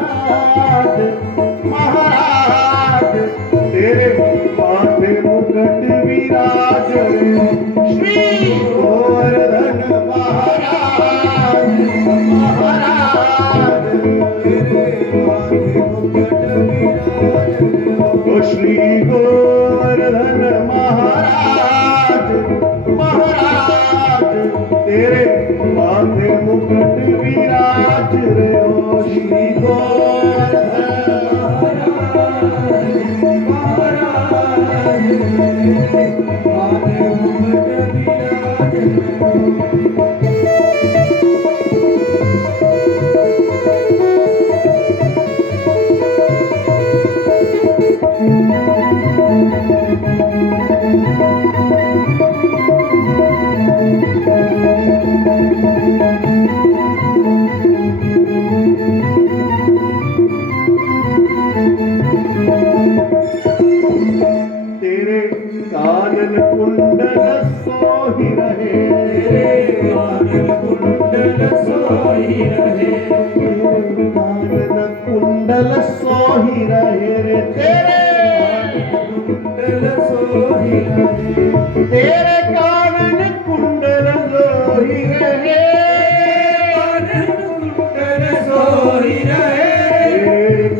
महाराज महाराज तेरे माथे मुकुट विराज श्री गोवर्धन महाराज महाराज तेरे माथे मुकुट विराज श्री गोवर्धन महाराज महाराज तेरे माथे मुकुट विराज रे ओ श्री गोवर्धन महाराज तेरे माथे मुकुट विराज तेरे कानन कुंडल सोहि रहे तेरे कानन कुंडल सोहि रहे तेरे कानन कुंडल सोहि रहे रे तेरे कुंडल सोहि रहे तेरे कानन कुंडल सोहि रहे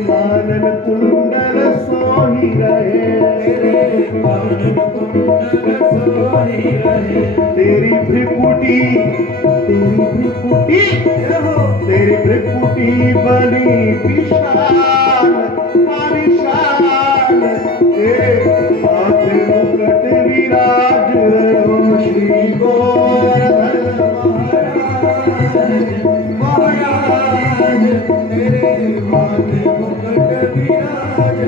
कानन कुंडल सोहि रहे तेरे कानन कुंडल सोहि रहे तेरी भ्रिकुटी तेरी भ्रिकुटी बनी विशाल आलिशान तेरे माथे मुकुट विराज ओ श्री गोवर्धन महाराज तेरे माथे मुकुट विराज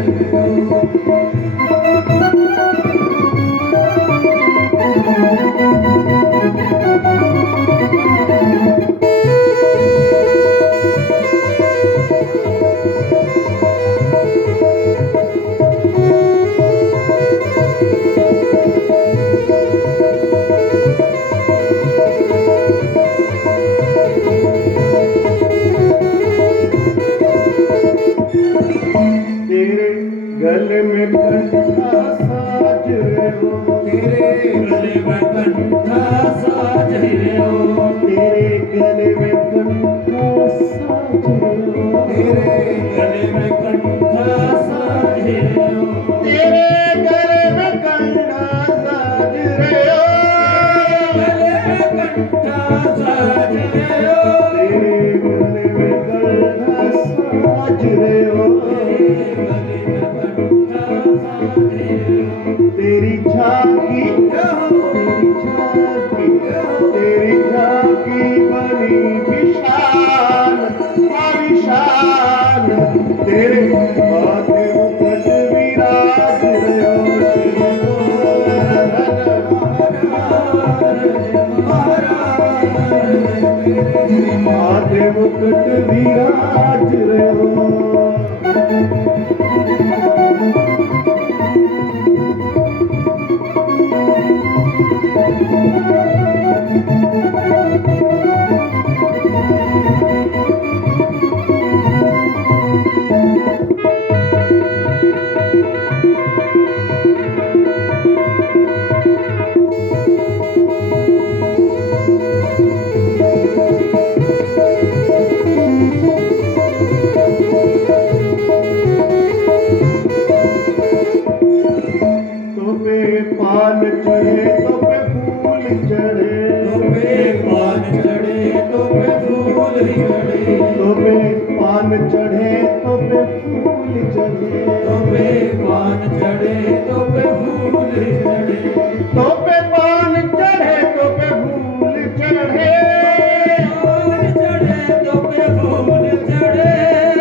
गले में कंठा साज रे हो तेरे गले में कंठा साज रे हो तेरे गले में कंठा साज रे हो तेरे गले में कंठा साज रे हो तेरे गले में कंठा साज रे हो गले में कंठा साज रे हो तेरे गले में कंठा साज रे हो तेरी झांकी तेरी झांकी बनी विशाल आलिशान तेरे माथे मुकुट विराज रहे श्री गोवर्धन महाराज माथे मुकुट विराज रहे पान चढ़े तो पे फूल चढ़े तो पे पान चढ़े तो पे फूल चढ़े तो पे पान चढ़े तो पे फूल चढ़े तो पे पान चढ़े तो पे फूल चढ़े तो पे पान चढ़े तो पे फूल चढ़े पान चढ़े तो पे फूल चढ़े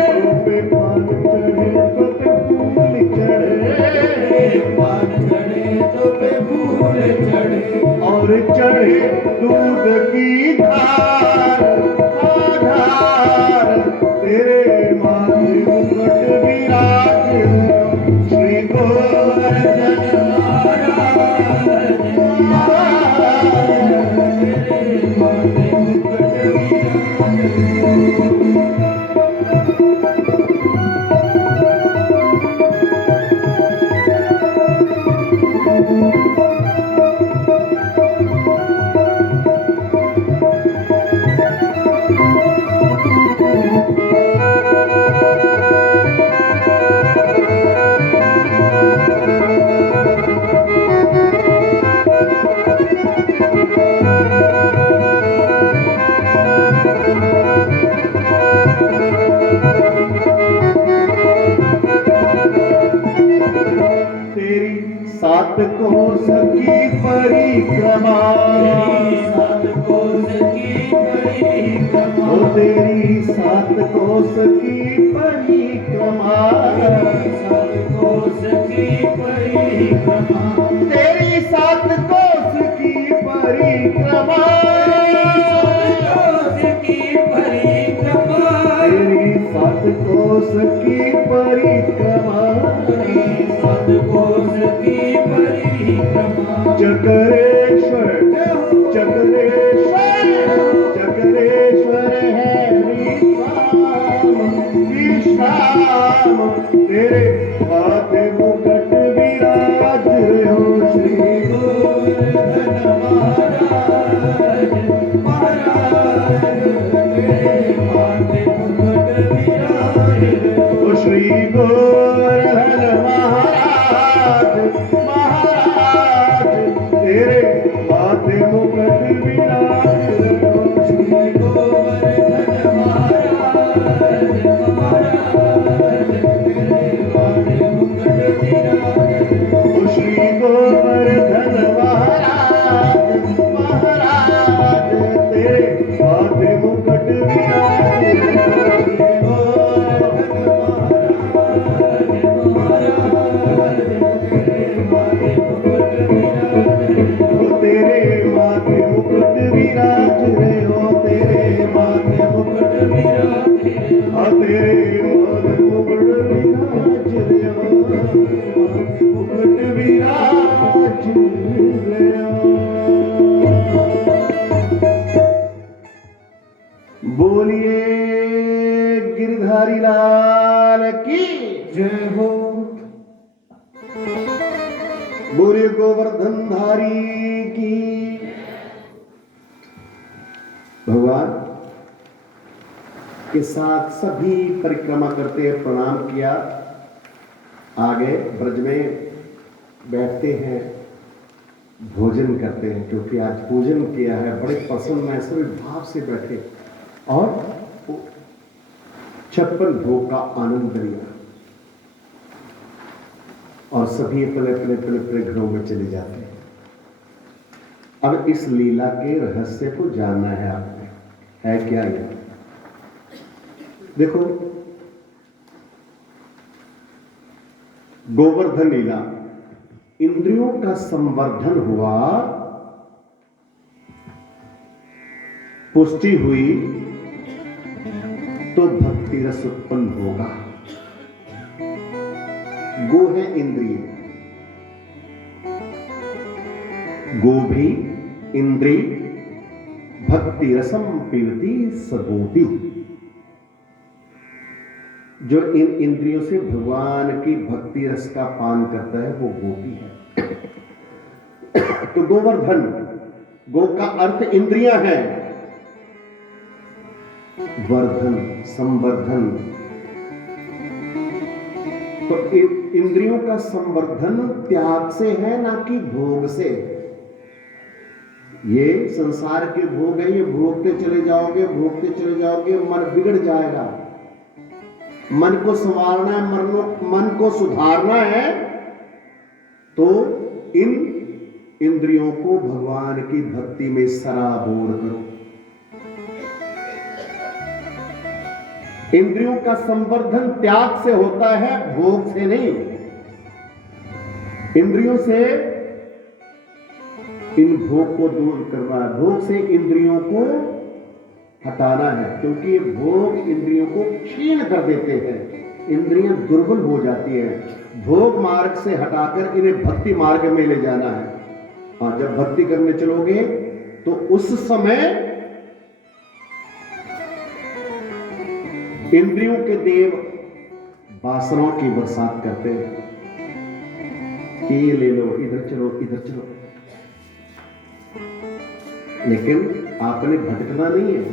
तो पे पान चढ़े तो पे फूल चढ़े पान चढ़े तो पे फूल चढ़े और चढ़े दूध की धार आधार तेरे माथे मुकुट विराज श्री गोवर्धन महाराज तेरे माथे मुकुट विराज सात कोस की परिक्रमा, सात कोस की परिक्रमा, ओ तेरी सात कोस की परिक्रमा, सात कोस की परिक्रमा, तेरी सात कोस की परिक्रमा, सात कोस की परिक्रमा, तेरी सात कोस की परिक्रमा, सात कोस की परिक्रमा, चक्रेश्वर चक्रेश्वर चक्रेश्वर है विश्राम, तेरे माथे मुकुट विराज रहे हो श्री गोवर्धन महाराज, महाराज तेरे माथे मुकुट विराज ओ श्री गोवर्धन महाराज, महाराज तेरे माथे मुकुट विराज रहे हो श्री गोवर्धन महाराज, महाराज तेरे माथे मुकुट विराज, ओ श्री गोवर्धन महाराज, महाराज तेरे माथे मुकुट विराज रहे हो। तेरे माथे मुकुट विराज रहे हो, तेरे माथे मुकुट विराज रहे हो, तेरे माथे मुकुट विराज रहे हो, मुकुट विराज रहे हो। बोलिए गिरधारी लाल की जय हो। बोलिए गोवर्धन धारी की। भगवान के साथ सभी परिक्रमा करते हैं, प्रणाम किया, आगे ब्रज में बैठते हैं, भोजन करते हैं, क्योंकि आज पूजन किया है, बड़े प्रसन्न में सभी भाव से बैठे और 56 भोग का आनंद लिया और सभी अपने अपने अपने अपने घरों में चले जाते हैं। अब इस लीला के रहस्य को जानना है आपने, है क्या ये? देखो, गोवर्धन लीला, इंद्रियों का संवर्धन हुआ, पुष्टि हुई तो भक्ति रस उत्पन्न होगा। गो है इंद्रिय, गो भी इंद्रिय, भक्ति रसम पीवती सगोपी। जो इन इंद्रियों से भगवान की भक्ति रस का पान करता है वो गोपी है। तो गोवर्धन, गो का अर्थ इंद्रियां हैं, वर्धन संवर्धन, तो इंद्रियों का संवर्धन त्याग से है, ना कि भोग से। ये संसार के भोग है, ये भोगते चले जाओगे, भोगते चले जाओगे, मन बिगड़ जाएगा। मन को संवारना है, मन को सुधारना है, तो इन इंद्रियों को भगवान की भक्ति में सराबोर करो। इंद्रियों का संवर्धन त्याग से होता है, भोग से नहीं। इंद्रियों से इन भोग को दूर करना है, भोग से इंद्रियों को हटाना है, क्योंकि भोग इंद्रियों को क्षीण कर देते हैं, इंद्रियां दुर्बल हो जाती है। भोग मार्ग से हटाकर इन्हें भक्ति मार्ग में ले जाना है। और जब भक्ति करने चलोगे तो उस समय इंद्रियों के देव वासनाओं की बरसात करते हैं कि ये ले लो, इधर चलो, इधर चलो, लेकिन आपने भटकना नहीं है।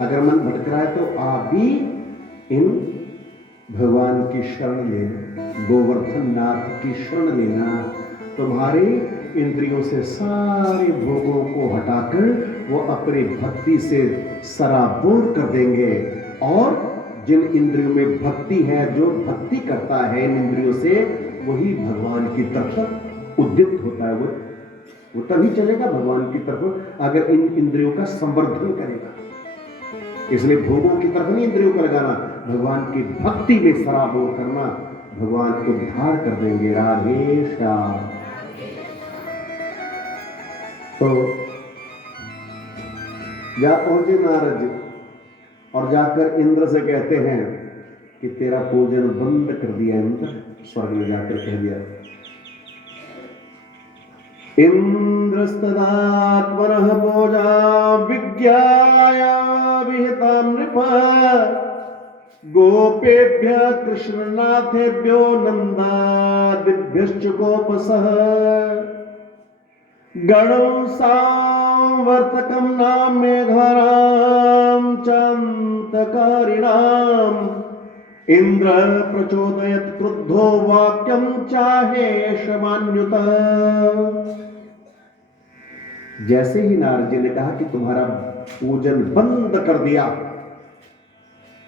अगर मन भटक रहा है तो आप भी इन भगवान की शरण लेना, गोवर्धन नाथ की शरण लेना। तुम्हारे इंद्रियों से सारे भोगों को हटाकर वो अपनी भक्ति से सराबोर कर देंगे। और जिन इंद्रियों में भक्ति है, जो भक्ति करता है इन इंद्रियों से, वही भगवान की तरफ उद्युक्त होता है वो तभी चलेगा भगवान की तरफ अगर इन इंद्रियों का संवर्धन करेगा। इसलिए भोगों की तरफ नहीं इंद्रियों को लगाना, भगवान की भक्ति में सराबोर करना, भगवान उद्धार कर देंगे। राधे श्याम। तो जा पहुंचे नारद जी और जाकर इंद्र से कहते हैं कि तेरा पूजन बंद कर दिया। इंद्र स्वर्ग में जाकर कह दिया। इंद्रस्तदात्मनः पूजा विज्ञाय विहिता नृप गोपेभ्य कृष्णनाथेभ्यो नंदादिभ्यश्च गोपसः गणं सांवर्तकं नाम मेघानां चान्तकारिणाम् इंद्र प्रचोदयत क्रुद्धो वाक्यं चाहेष मान्युत। जैसे ही नारद जी ने कहा कि तुम्हारा पूजन बंद कर दिया,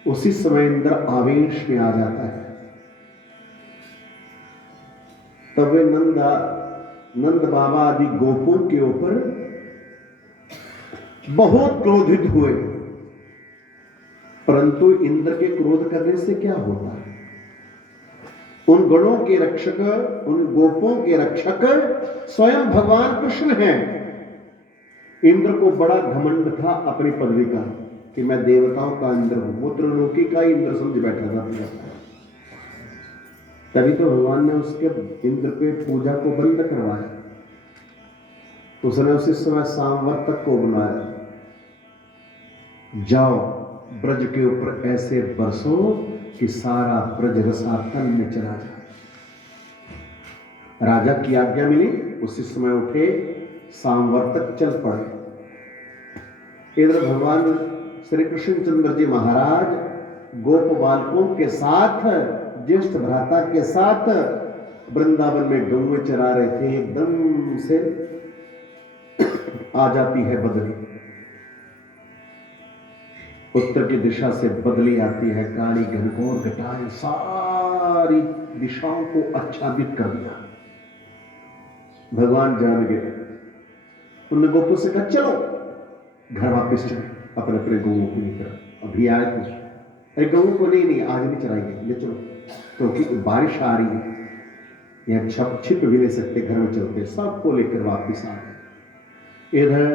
उसी समय इंद्र आवेश में आ जाता है। तब वे नंद बाबा आदि गोपों के ऊपर बहुत क्रोधित हुए। परंतु इंद्र के क्रोध करने से क्या होता है? उन गणों के रक्षक, उन गोपों के रक्षक स्वयं भगवान कृष्ण हैं। इंद्र को बड़ा घमंड था अपनी पदवी का कि मैं देवताओं का इंद्र हूं, वो त्रिलोकी का इंद्र समझ बैठा था। तभी तो भगवान ने उसके इंद्र पे पूजा को बंद करवाया। उसने उसी समय सांवर्तक को बुलाया, जाओ ब्रज के ऊपर ऐसे बरसो कि सारा ब्रज रसातल में चला जाए। राजा की आज्ञा मिली, उसी समय उठे सांवर्तक चल पड़े। इधर भगवान श्री कृष्णचंद्र जी महाराज गोप बालकों के साथ, ज्येष्ठ भ्राता के साथ वृंदावन में गौएं चरा रहे थे। एकदम से आ जाती है बदली, उत्तर की दिशा से बदली आती है, काली घनघोर घटाएं सारी दिशाओं को आच्छादित कर दिया। भगवान जान गए। उन्होंने गोपों से कहा चलो घर वापस चले, अपने अपने गौओं को लेकर। अभी आए थे, अरे गौओं को नहीं आज नहीं चलाएंगे, ले चलो, क्योंकि बारिश आ रही है, यहाँ छिप भी नहीं सकते, घर में चलते। सबको लेकर वापिस आ गए। इधर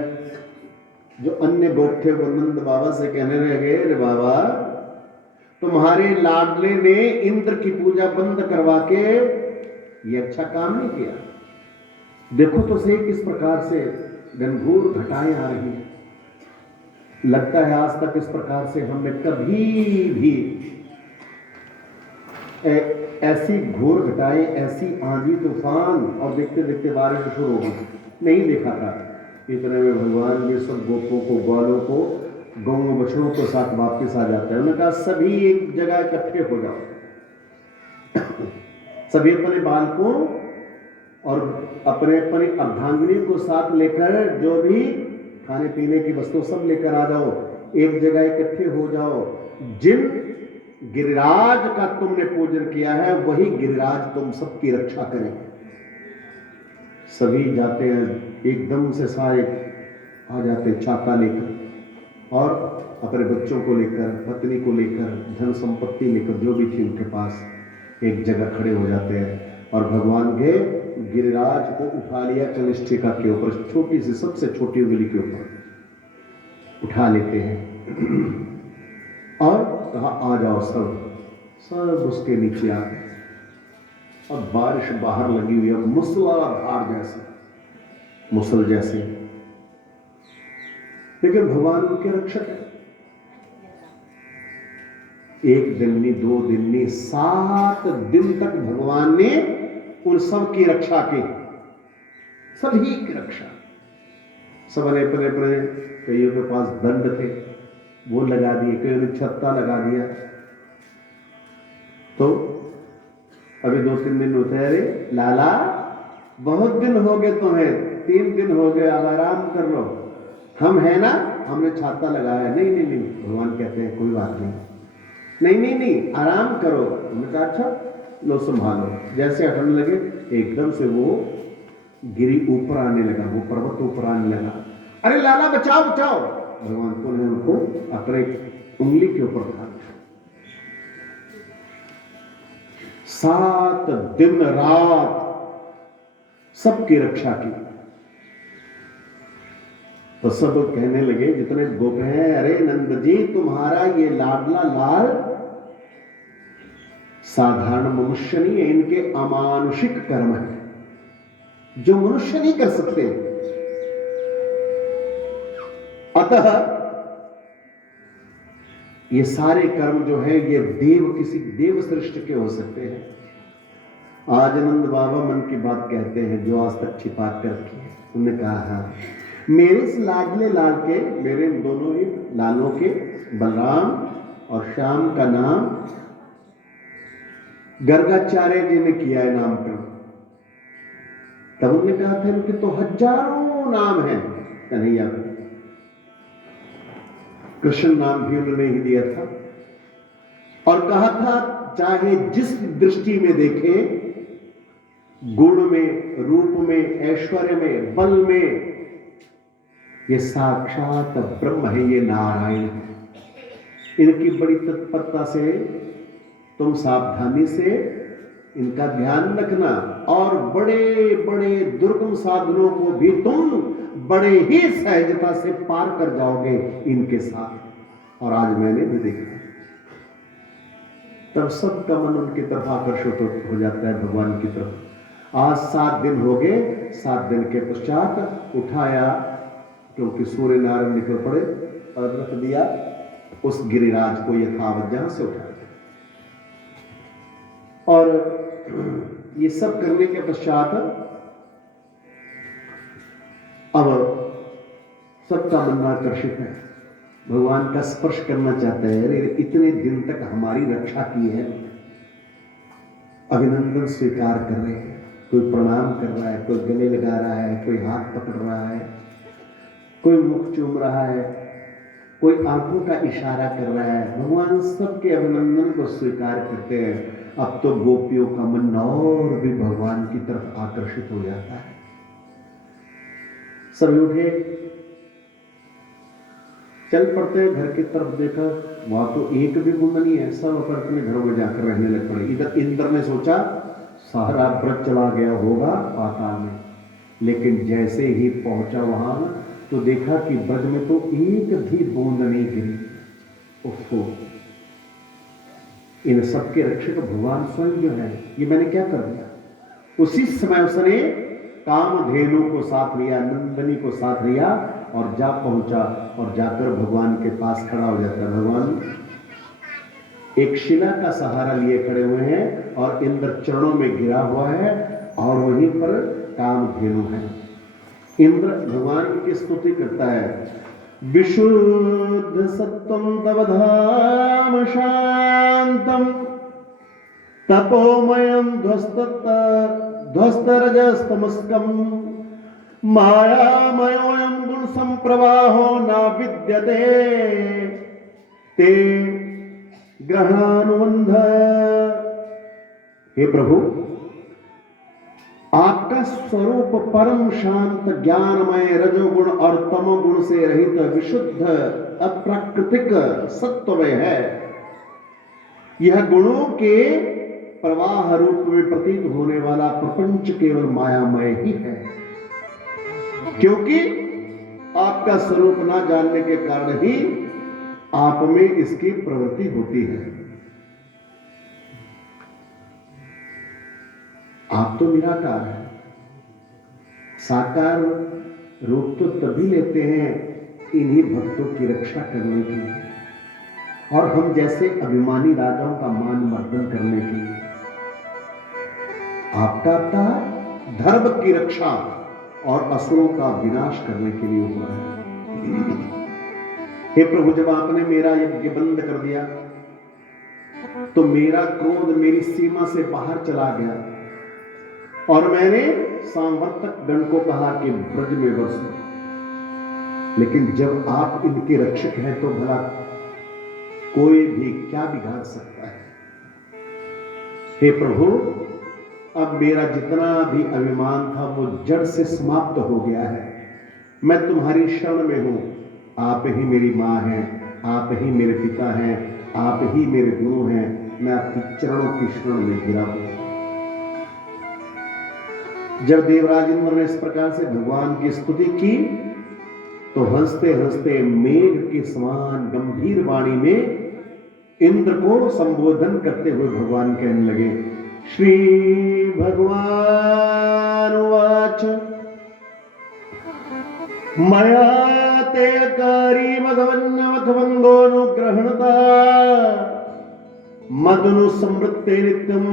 जो अन्य गोप थे वो नंद बाबा से कहने लगे, अरे बाबा तुम्हारे लाडले ने इंद्र की पूजा बंद करवा के ये अच्छा काम नहीं किया। देखो तो सही किस प्रकार से घनघोर घटाएं आ रही है। लगता है आज तक इस प्रकार से हमने कभी भी ऐसी घोर घटाएं, ऐसी आंधी तूफान और देखते देखते बारिश शुरू हो गई नहीं देखा था। इतने में भगवान ने सब गोपों को, ग्वालों को, गौ बछड़ों के साथ वापस आ जाता है। उन्होंने कहा सभी एक जगह इकट्ठे हो जाओ। सभी अपने बालकों और अपने अपने अर्धांगिनी को साथ लेकर, जो भी खाने पीने की वस्तु सब लेकर आ जाओ, एक जगह इकट्ठे हो जाओ। जिन गिरिराज का तुमने पूजन किया है वही गिरिराज तुम सबकी रक्षा करेंगे। सभी जाते हैं, एकदम से सारे आ जाते छाता लेकर और अपने बच्चों को लेकर, पत्नी को लेकर, धन संपत्ति लेकर, जो भी थी उनके पास, एक जगह खड़े हो जाते हैं। और भगवान के गिरिराज को उठा लिया कनिष्ठिका के ऊपर, छोटी सी, सबसे छोटी उंगली के ऊपर उठा लेते हैं और कहा आ जाओ सब उसके नीचे आ गए। अब बारिश बाहर लगी हुई है, मूसलाधार जैसे, मुसल जैसे, लेकिन भगवान उनके रक्षक है। एक दिन नहीं, 2 दिन नहीं, 7 दिन तक भगवान ने उन सब की रक्षा की, सभी की रक्षा। सबने अपने अपने, कईयों के पास दंड थे वो लगा दिए, कईयों ने छत्ता लगा दिया। तो अभी 2-3 दिन होते हैं, अरे लाला बहुत दिन हो गए तुम्हें, 3 दिन हो गए, अब आराम कर लो, हम है ना, हमने छाता लगाया। नहीं नहीं नहीं, भगवान कहते हैं कोई बात नहीं, नहीं नहीं नहीं, आराम करो। हमने कहा अच्छा लो संभालो। जैसे हटने लगे एकदम से वो गिरी ऊपर आने लगा, वो पर्वत ऊपर आने लगा। अरे लाला बचाओ बचाओ। भगवान को ने उनको अपने उंगली के ऊपर उठा लिया। 7 दिन रात सबकी रक्षा की। तो सब कहने लगे जितने गोप हैं, अरे नंद जी तुम्हारा ये लाडला लाल साधारण मनुष्य नहीं है, इनके अमानुषिक कर्म है जो मनुष्य नहीं कर सकते। अतः ये सारे कर्म जो है ये देव किसी देव सृष्टि के हो सकते हैं। आज नंद बाबा मन की बात कहते हैं जो आज तक छिपा कर रखी है। उन्होंने कहा मेरे इस लाडले लाल के, मेरे दोनों ही लालों के, बलराम और श्याम का नाम गर्गाचार्य जी ने किया है नामकरण। तब उन्होंने कहा था इनके तो हजारों नाम हैं। कन्हैया को कृष्ण नाम भी उन्होंने ही दिया था और कहा था चाहे जिस दृष्टि में देखे, गुण में, रूप में, ऐश्वर्य में, बल में, ये साक्षात ब्रह्म है, ये नारायण है। इनकी बड़ी तत्परता से तुम सावधानी से इनका ध्यान रखना और बड़े बड़े दुर्गम साधनों को भी तुम बड़े ही सहजता से पार कर जाओगे इनके साथ। और आज मैंने भी देखा, तब सबका मन उनकी तरफ आकर्षित हो जाता है भगवान की तरफ। आज 7 दिन हो गए, 7 दिन के पश्चात उठाया, क्योंकि सूर्य नारायण निकल पड़े, और रख दिया उस गिरिराज को यथावत जहां से उठाया। और ये सब करने के पश्चात अब सबका मन आकर्षित है, भगवान का स्पर्श करना चाहता है। अरे इतने दिन तक हमारी रक्षा की है, अभिनंदन स्वीकार कर रहे हैं, कोई प्रणाम कर रहा है, कोई गले लगा रहा है, कोई हाथ पकड़ रहा है, कोई मुख चूम रहा है, कोई आंखों का इशारा कर रहा है। भगवान सबके अभिनंदन को स्वीकार करते हैं। अब तो गोपियों का मन और भी भगवान की तरफ आकर्षित हो जाता है। सभी उठे, चल पड़ते हैं घर की तरफ। देखा वहां तो एक भी बूंद नहीं है, सब अपने घरों में जाकर रहने लग पड़े। इधर इंद्र ने सोचा सारा व्रत चला गया होगा पाताल में, लेकिन जैसे ही पहुंचा वहां तो देखा कि ब्रज में तो एक भी बूंद नहीं गिरी। उसको इन सबके रक्षक भगवान स्वयं जो है, ये मैंने क्या कर दिया। उसी समय उसने कामधेनु को साथ लिया, नंदनी को साथ लिया और जा पहुंचा और जाकर भगवान के पास खड़ा हो जाता है। भगवान एक शिला का सहारा लिए खड़े हुए हैं और इंद्र चरणों में गिरा हुआ है और वहीं पर कामधेनु है। इंद्र भगवान की स्तुति करता है, विशुद्ध सत्वं तव धाम शांतम तपोमयं ध्वस्तरजस्तमस्कम मायामयोऽयं गुण संप्रवाहो न विद्यते ते ग्रहणानुबंध। हे प्रभु, आपका स्वरूप परम शांत, ज्ञानमय, रजोगुण और तमोगुण से रहित विशुद्ध अप्राकृतिक सत्वमय है। यह गुणों के प्रवाह रूप में प्रतीत होने वाला प्रपंच केवल मायामय ही है, क्योंकि आपका स्वरूप ना जानने के कारण ही आप में इसकी प्रवृत्ति होती है। आप तो निराकार है, साकार रूप तो तभी लेते हैं इन्हीं भक्तों की रक्षा करने के लिए और हम जैसे अभिमानी राजाओं का मान मर्दन करने के लिए। आपका अवतार धर्म की रक्षा और असुरों का विनाश करने के लिए हुआ है। हे प्रभु, जब आपने मेरा यज्ञ बंद कर दिया तो मेरा क्रोध मेरी सीमा से बाहर चला गया और मैंने सांवर्तक गण को कहा कि ब्रज में बरसो। लेकिन जब आप इनके रक्षक हैं तो भला कोई भी क्या बिगाड़ सकता है। हे प्रभु, अब मेरा जितना भी अभिमान था वो जड़ से समाप्त हो गया है। मैं तुम्हारी शरण में हूं। आप ही मेरी माँ हैं, आप ही मेरे पिता हैं, आप ही मेरे गुरु हैं। मैं आपकी चरणों की शरण में गिरा हूं। जब देवराज इंद्र ने इस प्रकार से भगवान की स्तुति की तो हंसते हंसते मेघ के समान गंभीर वाणी में इंद्र को संबोधन करते हुए भगवान कहने लगे, श्री भगवान वाच मया ते कारी भगवन्नवखभङ्गोऽनुग्रहणता मदनुसंवृत्ते नित्यं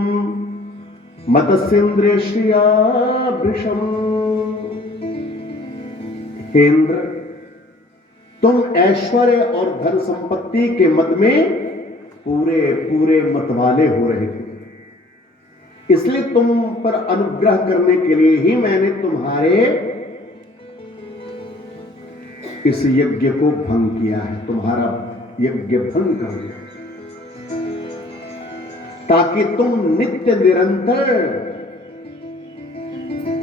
मतस्येन्द्रिय श्रिया वृषम्। हे इंद्र, तुम ऐश्वर्य और धन संपत्ति के मद में पूरे पूरे मतवाले हो रहे थे, इसलिए तुम पर अनुग्रह करने के लिए ही मैंने तुम्हारे इस यज्ञ को भंग किया है, तुम्हारा यज्ञ भंग कर दिया, ताकि तुम नित्य निरंतर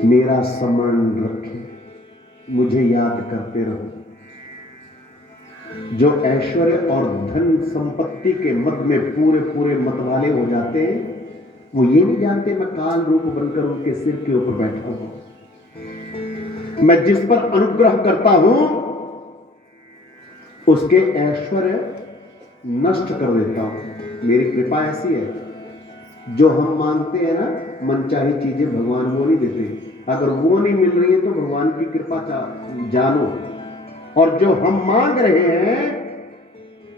मेरा स्मरण रखे, मुझे याद करते रहो। जो ऐश्वर्य और धन संपत्ति के मद में पूरे पूरे मतवाले हो जाते हैं, वो ये नहीं जानते मैं काल रूप बनकर उनके सिर के ऊपर बैठा हूं। मैं जिस पर अनुग्रह करता हूं उसके ऐश्वर्य नष्ट कर देता हूं। मेरी कृपा ऐसी है, जो हम मांगते हैं ना मनचाही चीजें, भगवान वो नहीं देते। अगर वो नहीं मिल रही है तो भगवान की कृपा जानो, और जो हम मांग रहे हैं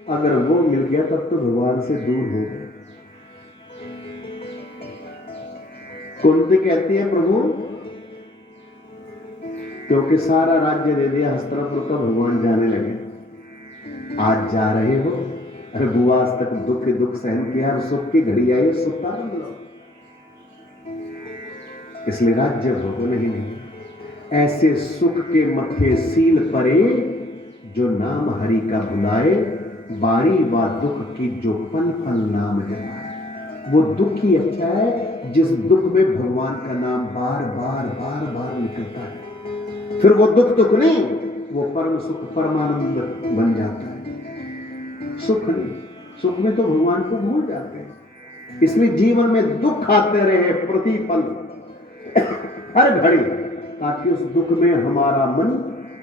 अगर वो मिल गया तब तो भगवान से दूर हो गए। कुंती कहती है, प्रभु क्योंकि सारा राज्य दे दिया हस्तिनापुर का, भगवान जाने लगे। आज जा रहे हो, रघुवास तक दुख दुख सहन किया और सुख की घड़ी आई, सुख का आनंद लो, इसलिए राज्य भोगो नहीं। ऐसे सुख के मत्थे सील परे, जो नाम हरि का बुलाए, बारी व दुख की जो पल पल नाम जपाए। वो दुख ही अच्छा है जिस दुख में भगवान का नाम बार बार बार बार निकलता है। फिर वो दुख नहीं, वो परम सुख परमानंद बन जाता है। सुख नहीं, सुख में तो भगवान को भूल जाते हैं। इसलिए जीवन में दुख आते रहे प्रतिपल, हर घड़ी, ताकि उस दुख में हमारा मन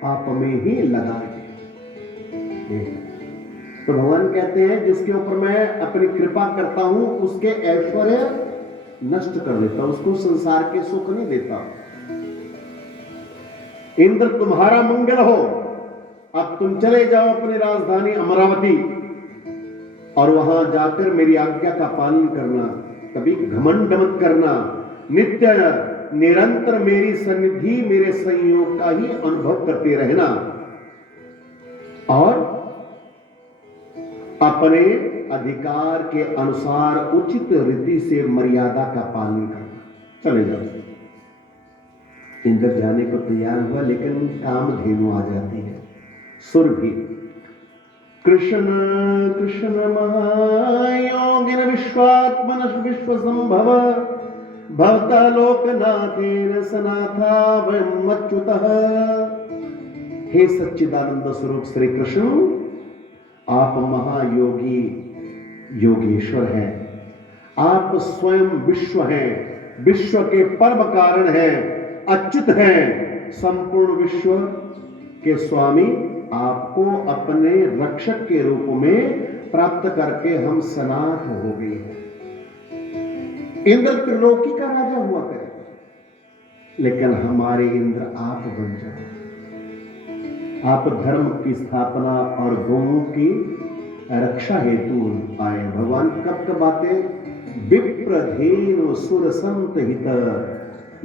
आप में ही लगा रहे। तो भगवान कहते हैं, जिसके ऊपर मैं अपनी कृपा करता हूं उसके ऐश्वर्य नष्ट कर देता हूं, उसको संसार के सुख नहीं देता। इंद्र तुम्हारा मंगल हो, अब तुम चले जाओ अपनी राजधानी अमरावती और वहां जाकर मेरी आज्ञा का पालन करना, कभी घमंड मत करना, नित्य निरंतर मेरी सन्निधि मेरे संयोग का ही अनुभव करते रहना और अपने अधिकार के अनुसार उचित रीति से मर्यादा का पालन करना। चले जाओ। इंद्र जाने को तैयार हुआ, लेकिन कामधेनु आ जाती है, सुरभि। कृष्ण कृष्ण महायोगिन विश्वात्मन विश्व संभव भवता लोकनाथेन सनाथा वयम अच्युतः। हे सच्चिदानंद स्वरूप श्री कृष्ण, आप महायोगी योगेश्वर हैं, आप स्वयं विश्व हैं, विश्व के परम कारण हैं, अच्युत हैं, संपूर्ण विश्व के स्वामी। आपको अपने रक्षक के रूप में प्राप्त करके हम सनाथ हो गए हैं। इंद्र त्रिलोकी का राजा हुआ करे, लेकिन हमारे इंद्र आप बन जाओ। आप धर्म की स्थापना और गौओं की रक्षा हेतु आए। भगवान कब कब आते? विप्रधेनु सुर संत हित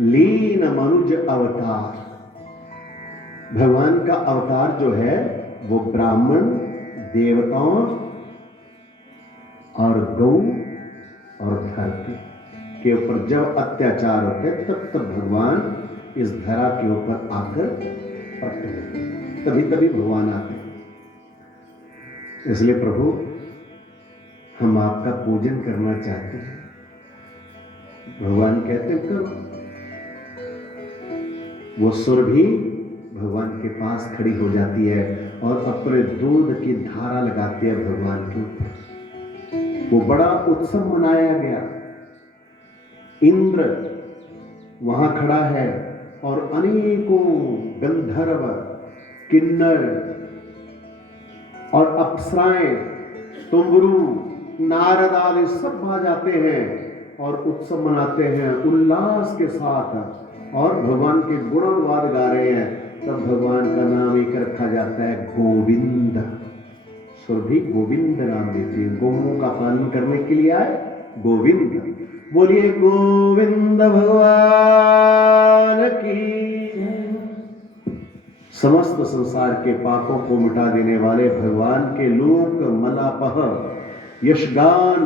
लीन मनुज अवतार। भगवान का अवतार जो है वो ब्राह्मण, देवताओं और गौ और धरती के ऊपर जब अत्याचार होते तब तब भगवान इस धरा के ऊपर आकर प्रकट होते, तभी तभी भगवान आते। इसलिए प्रभु, हम आपका पूजन करना चाहते हैं। भगवान कहते हैं करो। वो सुरभि भगवान के पास खड़ी हो जाती है और अपने दूध की धारा लगाती है भगवान के ऊपर। वो बड़ा उत्सव मनाया गया। इंद्र वहां खड़ा है और अनेकों गंधर्व, किन्नर और अप्सराएं, तुंबरू, नारद आदि सब आ जाते हैं और उत्सव मनाते हैं उल्लास के साथ और भगवान के गुणगान गा रहे हैं। तब भगवान का नाम एक रखा जाता है गोविंद। सुरभि गोविंद नाम देती है, गौओं का पालन करने के लिए आए गोविंद। बोलिए गोविंद भगवान की। समस्त संसार के पापों को मिटा देने वाले भगवान के लोक मलापह यशगान,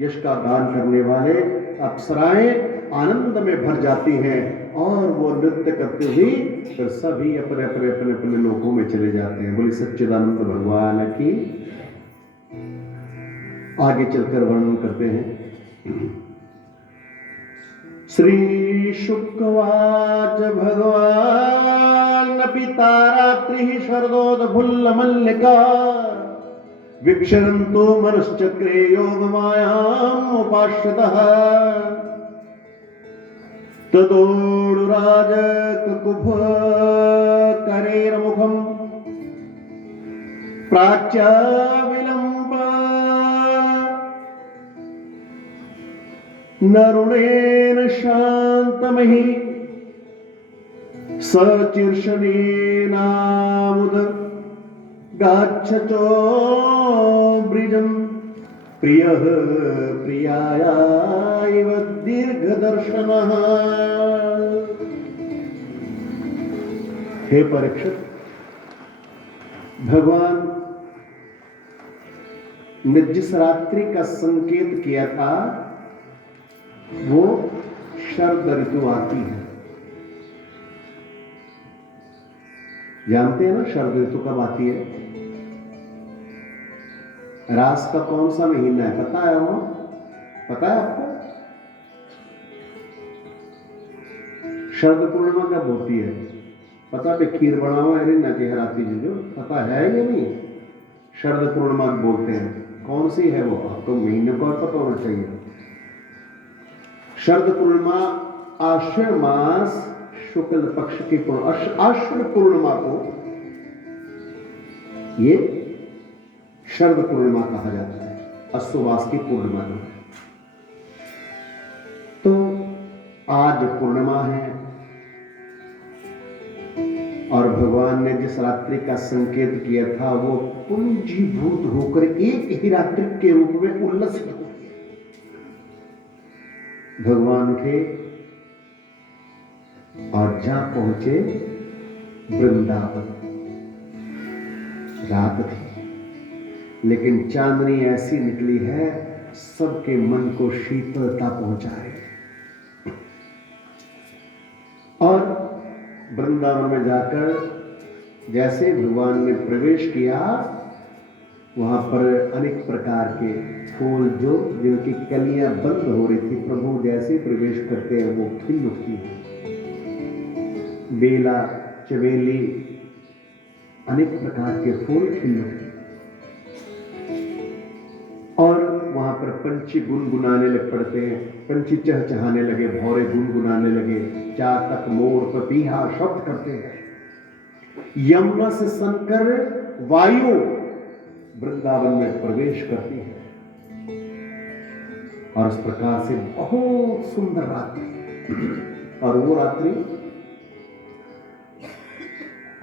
यश का गान करने वाले अप्सराएं आनंद में भर जाती हैं और वो नृत्य करते हुए फिर सभी अपने अपने अपने अपने लोकों में चले जाते हैं। बोले सच्चिदानंद भगवान की। आगे चलकर वर्णन करते हैं। श्री शुकवाच भगवान पिता रात्रि शरदोदफुल्ल मल्लिका विक्षरन्तो मनश्चक्रे योगमायाम् उपाश्रितः तदोडुराज कुकुभ करेर्मुखम् प्राच्य विलम्ब नरुणेन शान्तमहि सचिर्षणेनामुद गाच्छचो ब्रिजं प्रियः प्रियायाव दीर्घदर्शनः। हे परीक्षित, भगवान ने जिस रात्रि का संकेत किया था वो शरद ऋतु आती है। जानते हैं ना शरद ऋतु कब आती है? रास का कौन सा महीना है पता है? वो पता है आपको? शरद पूर्णिमा कब होती है पता है? खीर बनाओ अरे न चेहराती जो पता है या नहीं? शरद पूर्णिमा बोलते हैं। कौन सी है वो? आपको महीने को पता होना चाहिए। शरद पूर्णिमा आश्विन मास शुक्ल पक्ष की आश्विन पूर्णिमा को ये शरद पूर्णिमा कहा जाता है। अश्ववास की पूर्णिमा जो है। तो आज पूर्णिमा है और भगवान ने जिस रात्रि का संकेत किया था वो पुंजीभूत होकर एक ही रात्रि के रूप में उल्लसित हो गया। भगवान उठे और जा पहुंचे वृंदावन। रात थी लेकिन चांदनी ऐसी निकली है सबके मन को शीतलता पहुंचाए। और वृंदावन में जाकर जैसे भगवान ने प्रवेश किया वहां पर अनेक प्रकार के फूल जो जिनकी कलियां बंद हो रही थी प्रभु जैसे प्रवेश करते हैं वो खिल उठती है। बेला, चमेली, अनेक प्रकार के फूल खिल उठते और वहां पर पंछी गुनगुनाने लग पड़ते हैं। पंछी चहचहाने लगे, भौरे गुनगुनाने लगे, चातक, मोर, पपीहा शब्द करते हैं। यमुना से सनकर वायु वृंदावन में प्रवेश करती है और इस प्रकार से बहुत सुंदर रात्रि। और वो रात्रि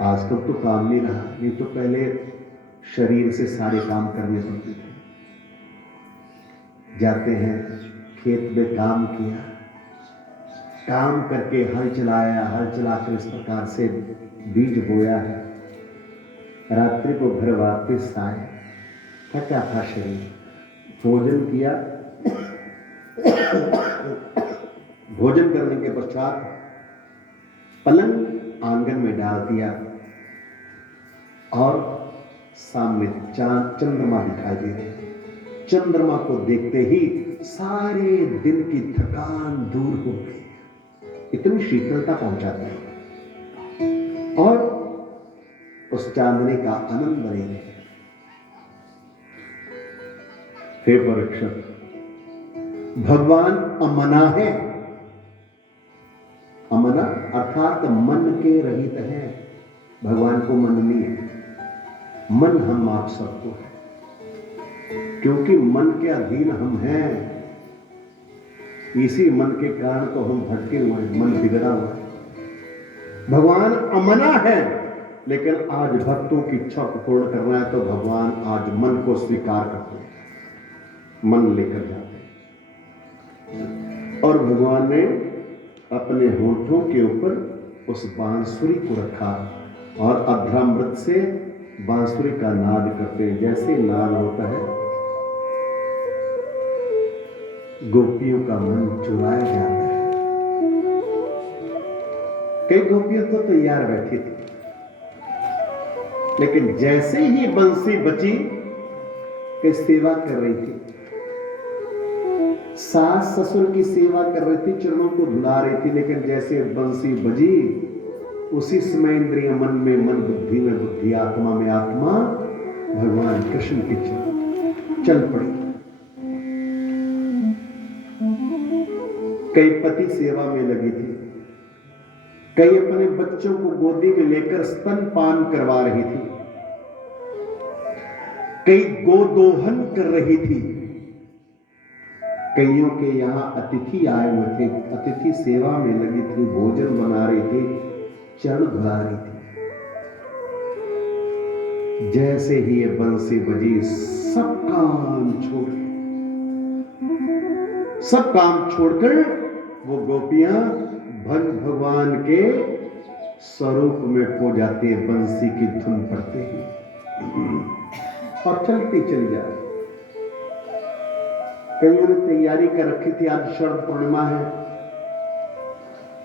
आजकल तो काम नहीं रहा, नहीं तो पहले शरीर से सारे काम करने पड़ते थे। जाते हैं खेत में काम किया, काम करके हल चलाया, हल चलाकर इस प्रकार से बीज बोया है। रात्रि को घर वापस आए, थका था शरीर, भोजन किया। भोजन करने के पश्चात पलंग आंगन में डाल दिया और सामने चंद्रमा दिखाई दे रहे। चंद्रमा को देखते ही सारे दिन की थकान दूर हो गई, इतनी शीतलता पहुंचाता है और उस चांदनी का आनंद बनेंगे। हे परीक्षित, भगवान अमना है। अमना अर्थात मन के रहित है। भगवान को मन नहीं है, मन हम आप सबको है, क्योंकि मन के अधीन हम हैं। इसी मन के कारण तो हम भटके हुए हैं, मन बिगड़ा हुआ है। भगवान अमना है, लेकिन आज भक्तों की इच्छा को पूर्ण करना है तो भगवान आज मन को स्वीकार करते हैं, मन लेकर जाते हैं। और भगवान ने अपने होठों के ऊपर उस बांसुरी को रखा और अधरामृत से बांसुरी का नाद करते हैं। जैसे नाद होता है, गोपियों का मन चुराया जाता है। कई गोपियां तो तैयार बैठी थी, लेकिन जैसे ही बंसी बची कि सेवा कर रही थी, सास ससुर की सेवा कर रही थी, चरणों को धुला रही थी, लेकिन जैसे बंसी बजी उसी समय इंद्रिय मन में मन, बुद्धि में बुद्धि, आत्मा में आत्मा भगवान कृष्ण के चल पड़ी। कई पति सेवा में लगी थी, कई अपने बच्चों को गोदी में लेकर स्तनपान करवा रही थी, कई गोदोहन कर रही थी, कईयों के यहां अतिथि आए हुए थे, अतिथि सेवा में लगी थी, भोजन बना रही थी, चरण धुला रही थी। जैसे ही ये बंसी बजी, सब काम छोड़कर वो गोपियां भगवान के स्वरूप में खो जाती है, बंसी की धुन पड़ते ही और चलती चली जा रही। कईयों ने तैयारी कर रखी थी, आज शरद पूर्णिमा है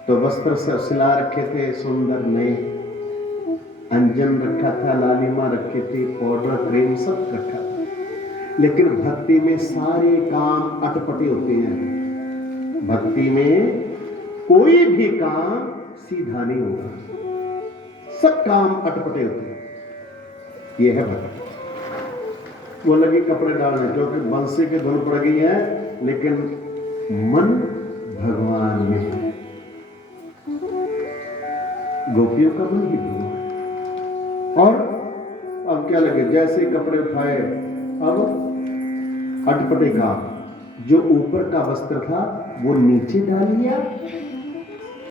तो वस्त्र सिला रखे थे, सुंदर नए अंजन रखा था, लालिमा रखी थी, पाउडर क्रीम सब रखा था, लेकिन भक्ति में सारे काम अटपटे होते हैं। भक्ति में कोई भी काम सीधा नहीं होगा, सब काम अटपटे होते हैं। यह है भक्ति। वो लगी कपड़े डालने, क्योंकि बंसी की धुन पड़ गई है, लेकिन मन भगवान में है। गोपियों का मन ही भगवान। और अब क्या लगे, जैसे कपड़े उठाए, अब अटपटे का जो ऊपर का वस्त्र था वो नीचे डाल लिया